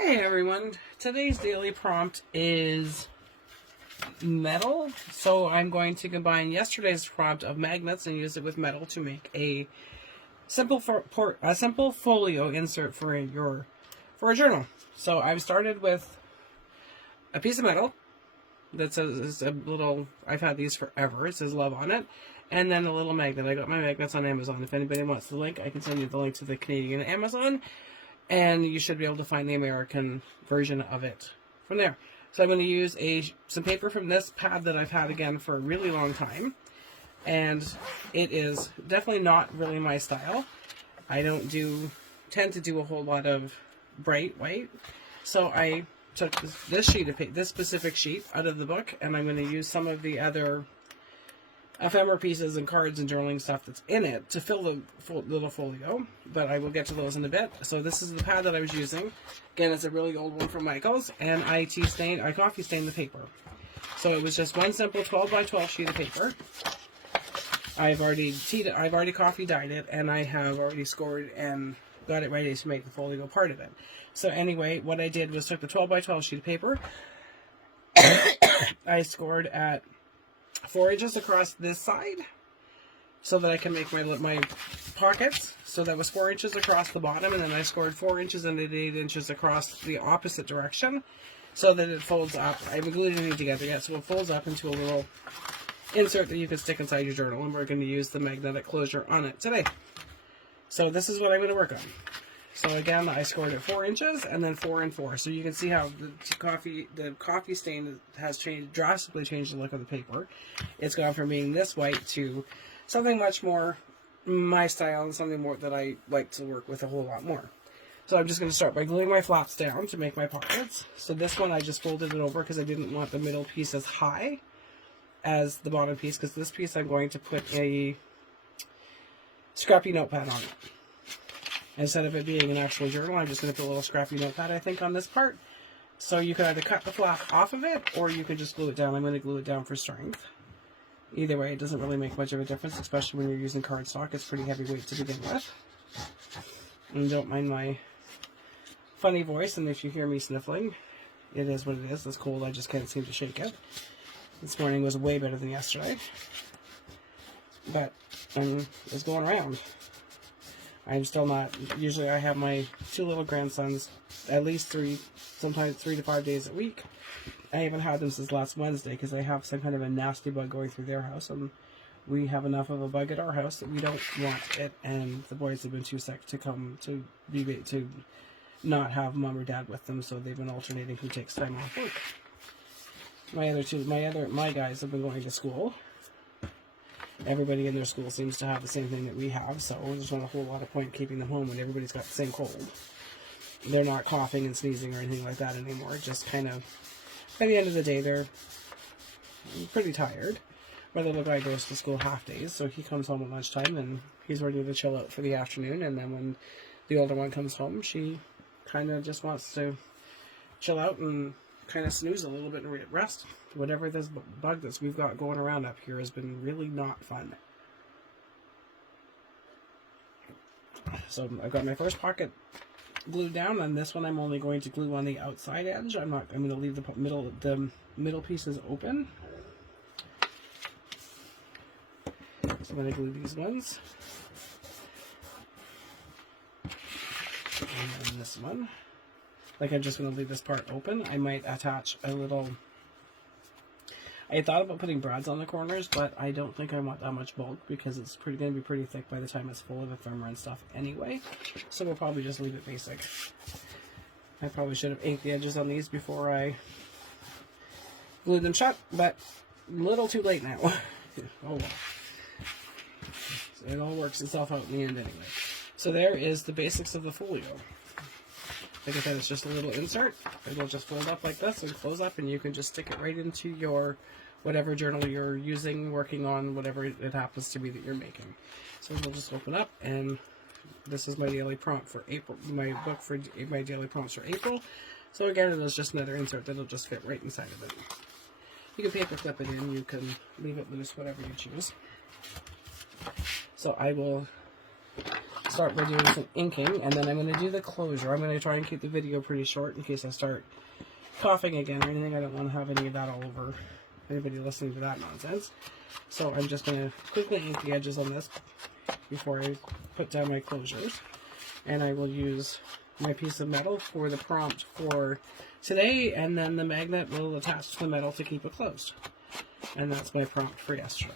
Hey everyone, today's daily prompt is metal. So I'm going to combine yesterday's prompt of magnets and use it with metal to make a simple folio insert for a journal. So I've started with a piece of metal that says a little, I've had these forever, it says love on it, and then a little magnet. I got my magnets on Amazon. If anybody wants the link, I can send you the link to the Canadian Amazon. And you should be able to find the American version of it from there. So I'm going to use some paper from this pad that I've had again for a really long time. And it is definitely not really my style. I don't tend to do a whole lot of bright white. So I took this sheet of paper, this specific sheet out of the book, and I'm going to use some of the other ephemera pieces and cards and journaling stuff that's in it to fill the little folio, but I will get to those in a bit. So this is the pad that I was using. Again, it's a really old one from Michael's, and I coffee stained the paper. So it was just one simple 12 by 12 sheet of paper. I've already coffee dyed it, and I have already scored and got it ready to make the folio part of it. So anyway, what I did was took the 12 by 12 sheet of paper. I scored at 4 inches across this side so that I can make my pockets. So that was 4 inches across the bottom, and then I scored 4 inches and 8 inches across the opposite direction so that it folds up. I haven't glued anything together yet, so it folds up into a little insert that you can stick inside your journal, and we're going to use the magnetic closure on it today. So this is what I'm going to work on. So again, I scored at 4 inches and then 4 and 4. So you can see how the coffee stain has drastically changed the look of the paper. It's gone from being this white to something much more my style and something more that I like to work with a whole lot more. So I'm just going to start by gluing my flaps down to make my pockets. So this one I just folded it over because I didn't want the middle piece as high as the bottom piece, because this piece I'm going to put a scrappy notepad on it. Instead of it being an actual journal, I'm just going to put a little scrappy notepad, I think, on this part. So you can either cut the flap off of it, or you can just glue it down. I'm going to glue it down for strength. Either way, it doesn't really make much of a difference, especially when you're using cardstock. It's pretty heavy weight to begin with. And don't mind my funny voice, and if you hear me sniffling, it is what it is. It's cold, I just can't seem to shake it. This morning was way better than yesterday. But it's going around. I'm still not, usually I have my 2 little grandsons at least 3, sometimes 3 to 5 days a week. I haven't had them since last Wednesday because I have some kind of a nasty bug going through their house, and we have enough of a bug at our house that we don't want it, and the boys have been too sick to come to not have mom or dad with them, so they've been alternating who takes time off work. My guys have been going to school. Everybody in their school seems to have the same thing that we have, so there's not a whole lot of point keeping them home when everybody's got the same cold. They're not coughing and sneezing or anything like that anymore. Just kind of, by the end of the day, they're pretty tired. My little guy goes to school half days, so he comes home at lunchtime and he's ready to chill out for the afternoon. And then when the older one comes home, she kind of just wants to chill out and kind of snooze a little bit and rest. Whatever this bug that we've got going around up here has been really not fun. So I've got my first pocket glued down, and this one I'm only going to glue on the outside edge. I'm going to leave the middle pieces open. So I'm going to glue these ones. And then this one. Like, I'm just going to leave this part open. I might attach a little... I thought about putting brads on the corners, but I don't think I want that much bulk because it's going to be pretty thick by the time it's full of ephemera and stuff anyway. So we'll probably just leave it basic. I probably should have inked the edges on these before I glued them shut, but a little too late now. Oh well. So it all works itself out in the end anyway. So there is the basics of the folio. Like I said, it's just a little insert. It'll just fold up like this and close up, and you can just stick it right into your whatever journal you're using, working on, whatever it happens to be that you're making. So it'll just open up, and this is my daily prompt for April, my book for my daily prompts for April. So again, it is just another insert that'll just fit right inside of it. You can paper clip it in, you can leave it loose, whatever you choose. So I will start by doing some inking, and then I'm going to do the closure. I'm going to try and keep the video pretty short in case I start coughing again or anything. I don't want to have any of that all over anybody listening to that nonsense. So I'm just going to quickly ink the edges on this before I put down my closures. And I will use my piece of metal for the prompt for today, and then the magnet will attach to the metal to keep it closed. And that's my prompt for yesterday.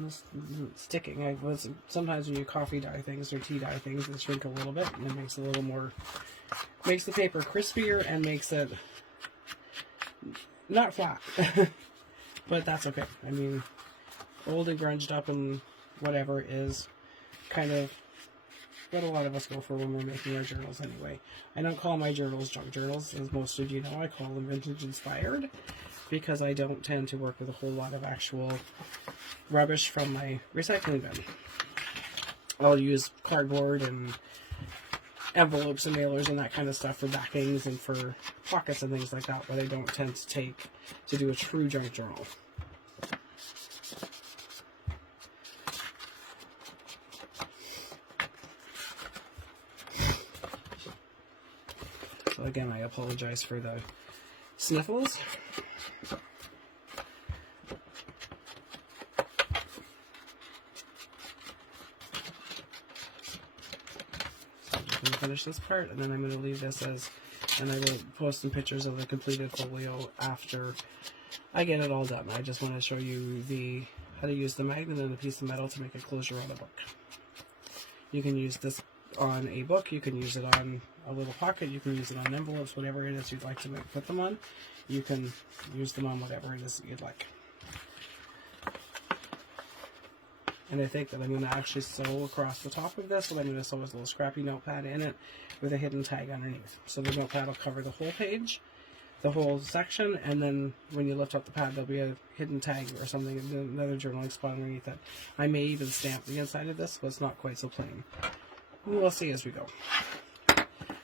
This isn't sticking. Sometimes when you coffee dye things or tea dye things, they shrink a little bit, and it makes it a little more, makes the paper crispier and makes it not flat. But that's okay. I mean, old and grunged up and whatever is kind of what a lot of us go for when we're making our journals anyway. I don't call my journals junk journals, as most of you know. I call them vintage inspired, because I don't tend to work with a whole lot of actual rubbish from my recycling bin. I'll use cardboard and envelopes and mailers and that kind of stuff for backings and for pockets and things like that, but I don't tend to take to do a true junk journal. So again, I apologize for the sniffles. Finish this part, and then I'm going to leave this as, and I will post some pictures of the completed folio after I get it all done. I just want to show you how to use the magnet and a piece of metal to make a closure on a book. You can use this on a book, you can use it on a little pocket, you can use it on envelopes, whatever it is you'd like to put them on. You can use them on whatever it is that you'd like. And I think that I'm going to actually sew across the top of this, and I'm going to sew a little scrappy notepad in it with a hidden tag underneath. So the notepad will cover the whole page, the whole section, and then when you lift up the pad, there'll be a hidden tag or something, another journaling spot underneath it. I may even stamp the inside of this, but it's not quite so plain. We'll see as we go.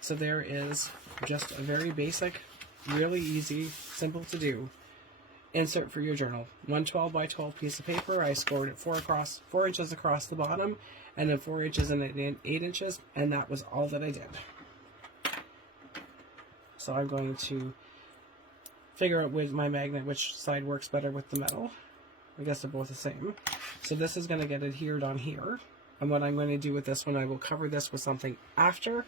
So there is just a very basic, really easy, simple to do insert for your journal. 112 by 12 piece of paper. I scored it 4 inches across the bottom, and then 4 inches and 8 inches, and that was all that I did. So I'm going to figure out with my magnet which side works better with the metal. I guess they're both the same. So this is going to get adhered on here, and what I'm going to do with this one, I will cover this with something after.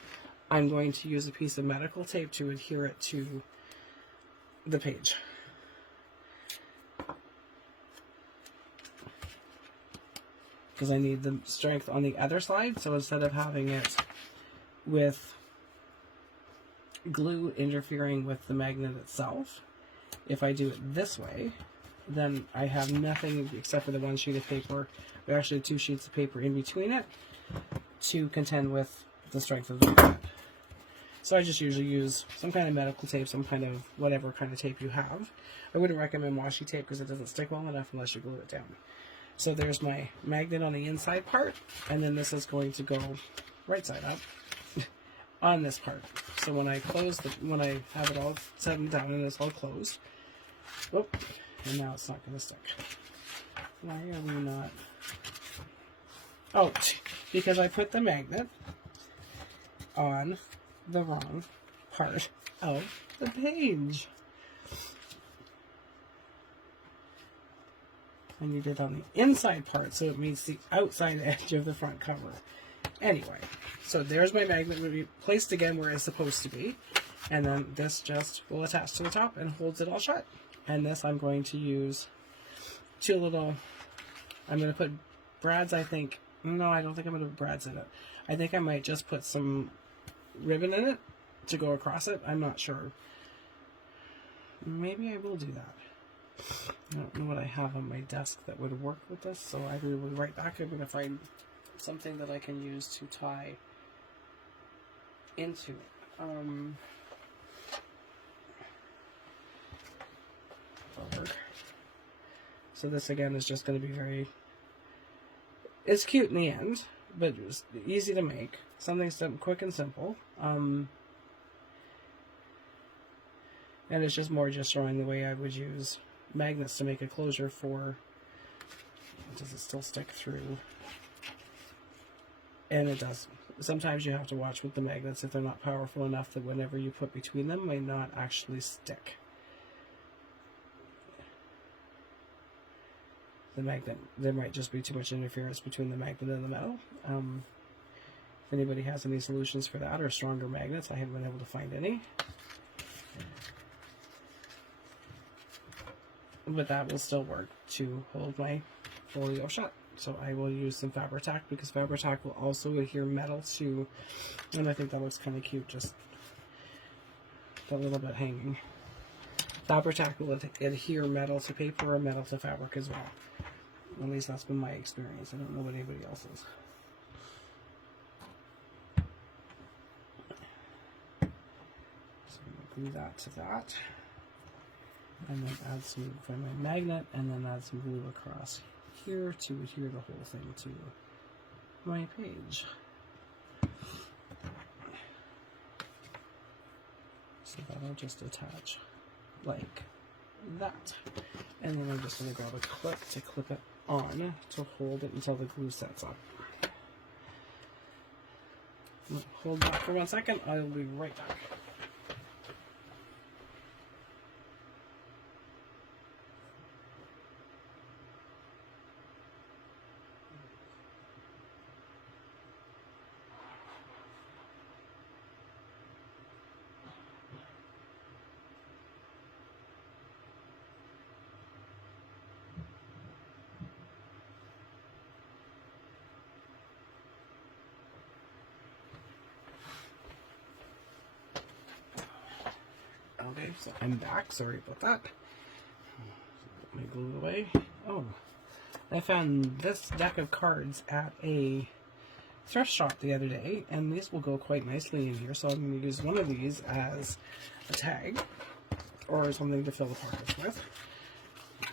I'm going to use a piece of medical tape to adhere it to the page. Because I need the strength on the other side, so instead of having it with glue interfering with the magnet itself, if I do it this way, then I have nothing except for the one sheet of paper, or actually 2 sheets of paper in between it, to contend with the strength of the magnet. So I just usually use some kind of medical tape, some kind of whatever kind of tape you have. I wouldn't recommend washi tape because it doesn't stick well enough unless you glue it down. So there's my magnet on the inside part, and then this is going to go right side up on this part. So when I close when I have it all set and down and it's all closed, whoop, and now it's not going to stick. Why are we not? Oh, because I put the magnet on the wrong part of the page. I need it on the inside part so it meets the outside edge of the front cover. Anyway, so there's my magnet will be placed again where it's supposed to be, and then this just will attach to the top and holds it all shut. And this I'm going to use 2 little, I'm going to put brads, I think. No, I don't think I'm going to put brads in it. I think I might just put some ribbon in it to go across it. I'm not sure. Maybe I will do that. I don't know what I have on my desk that would work with this, so I will be right back. I'm going to find something that I can use to tie into it. So this again is just going to be it's cute in the end, but it's easy to make. Something quick and simple. And it's just more just showing the way I would use magnets to make a closure for Does it still stick through? And it does. Sometimes you have to watch with the magnets if they're not powerful enough that whenever you put between them, may not actually stick. The magnet, there might just be too much interference between the magnet and the metal. If anybody has any solutions for that or stronger magnets, I haven't been able to find any. But that will still work to hold my folio shut. So I will use some Fabri-Tac because Fabri-Tac will also adhere metal to, and I think that looks kind of cute, just that little bit hanging. Fabri-Tac will adhere metal to paper or metal to fabric as well. At least that's been my experience. I don't know what anybody else's. So I'm going to glue that to that. And then add some for my magnet, and then add some glue across here to adhere the whole thing to my page. So that'll just attach like that. And then I'm just going to grab a clip to clip it on to hold it until the glue sets up. Hold that for 1 second, I'll be right back. Okay, so I'm back. Sorry about that. Let me glue it away. Oh, I found this deck of cards at a thrift shop the other day, and these will go quite nicely in here. So I'm going to use one of these as a tag or something to fill the pockets with.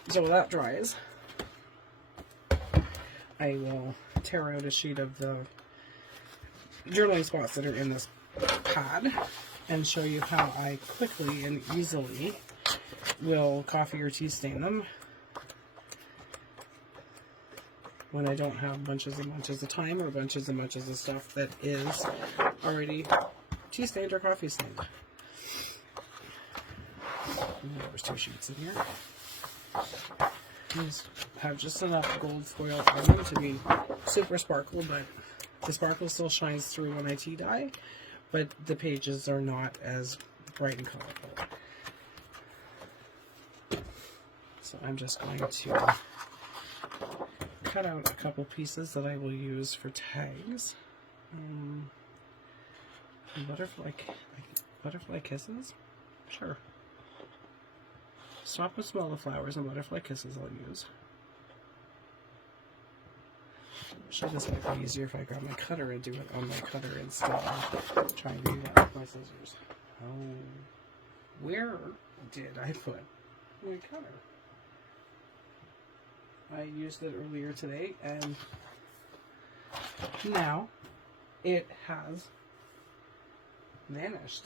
So while that dries, I will tear out a sheet of the journaling spots that are in this pad and show you how I quickly and easily will coffee or tea stain them when I don't have bunches and bunches of time or bunches and bunches of stuff that is already tea stained or coffee stained. There's 2 sheets in here. These have just enough gold foil on them to be super sparkle, but the sparkle still shines through when I tea dye. But the pages are not as bright and colorful. So I'm just going to cut out a couple pieces that I will use for tags. Butterfly kisses? Sure. Stop and smell the flowers and butterfly kisses I'll use. Actually, this might be easier if I grab my cutter and do it on my cutter instead of trying to do that with my scissors. Oh, where did I put my cutter? I used it earlier today, and now it has vanished.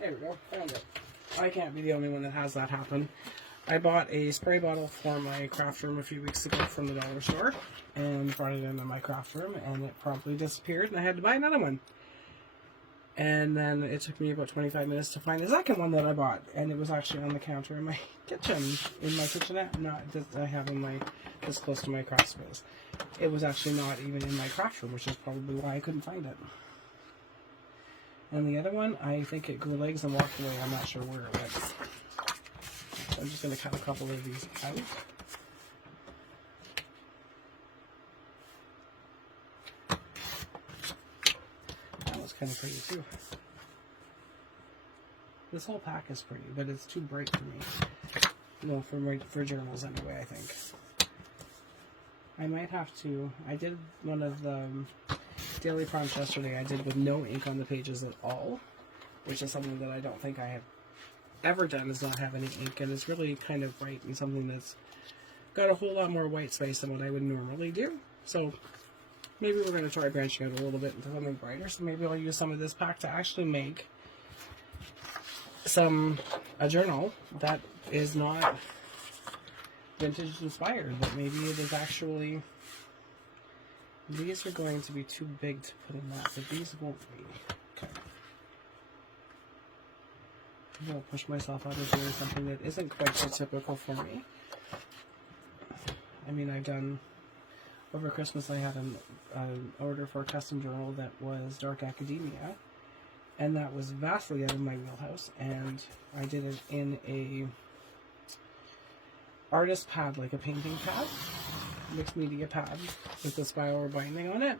There we go, found it. I can't be the only one that has that happen. I bought a spray bottle for my craft room a few weeks ago from the dollar store and brought it into my craft room, and it promptly disappeared, and I had to buy another one. And then it took me about 25 minutes to find the second one that I bought, and it was actually on the counter in my kitchen, in my kitchenette, not that I have in my, this close to my craft space. It was actually not even in my craft room, which is probably why I couldn't find it. And the other one, I think it grew legs and walked away. I'm not sure where it went. So I'm just going to cut a couple of these out. That was kind of pretty too. This whole pack is pretty, but it's too bright for me. No, for journals anyway, I think. I might have to, I did one of the daily prompts yesterday, I did with no ink on the pages at all, which is something that I don't think I have ever done, is not have any ink, and it's really kind of bright and something that's got a whole lot more white space than what I would normally do. So maybe we're going to try branching out a little bit into something brighter, so maybe I'll use some of this pack to actually make a journal that is not vintage inspired, but maybe it is actually... These are going to be too big to put in that, but these won't be. Okay. I'm going to push myself out of doing something that isn't quite so typical for me. I mean, I've done... Over Christmas I had an order for a custom journal that was dark academia, and that was vastly out of my wheelhouse, and I did it in a artist pad, like a painting pad, mixed media pad with the spiral binding on it,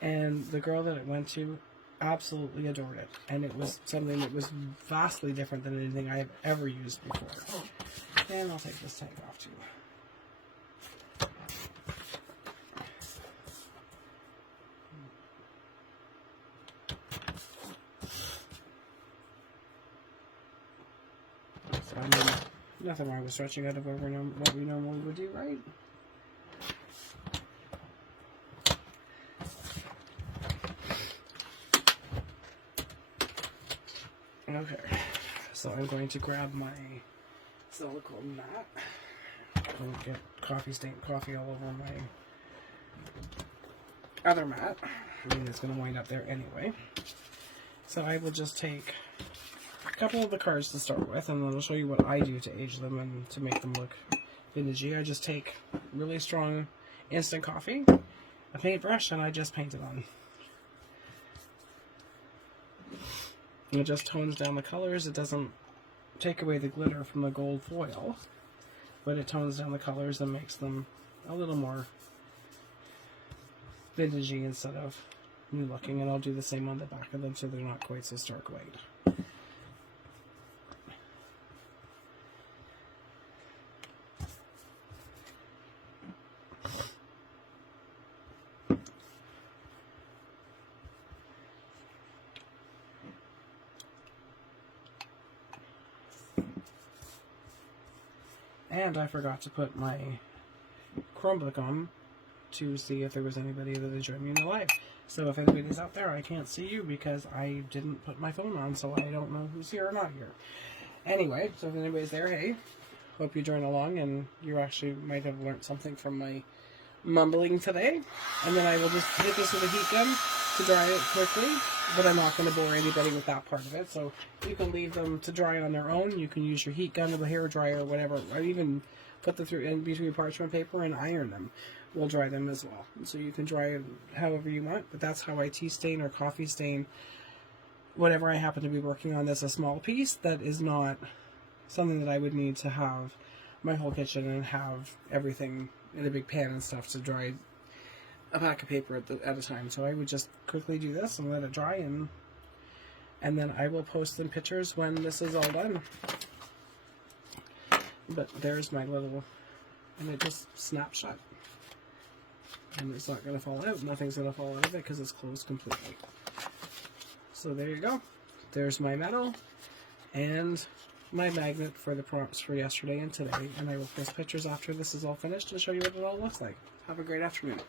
and the girl that it went to absolutely adored it, and it was something that was vastly different than anything I have ever used before. And I'll take this tag off too. So, I mean, nothing wrong with stretching out of what we normally would do, right? Okay, so I'm going to grab my silicone mat. Don't get stained coffee all over my other mat. I mean, it's going to wind up there anyway. So I will just take a couple of the cards to start with, and then I'll show you what I do to age them and to make them look vintagey. I just take really strong instant coffee, a paintbrush, and I just paint it on. And it just tones down the colors. It doesn't take away the glitter from the gold foil, but it tones down the colors and makes them a little more vintagey instead of new looking. And I'll do the same on the back of them so they're not quite so stark white. And I forgot to put my Chromebook on to see if there was anybody that had joined me in the live. So if anybody's out there, I can't see you because I didn't put my phone on, so I don't know who's here or not here. Anyway, so if anybody's there, hey, hope you join along, and you actually might have learned something from my mumbling today. And then I will just hit this with a heat gun to dry it quickly, but I'm not going to bore anybody with that part of it. So you can leave them to dry on their own. You can use your heat gun or the hair dryer or whatever. I even put them through in between parchment paper and iron them. We'll dry them as well. So you can dry it however you want, but that's how I tea stain or coffee stain whatever I happen to be working on. That's a small piece that is not something that I would need to have my whole kitchen and have everything in a big pan and stuff to dry a pack of paper at a time. So I would just quickly do this and let it dry, and then I will post them pictures when this is all done. But there's my little, and it just snaps shut. And it's not going to fall out. Nothing's going to fall out of it because it's closed completely. So there you go. There's my metal and my magnet for the prompts for yesterday and today. And I will post pictures after this is all finished and show you what it all looks like. Have a great afternoon.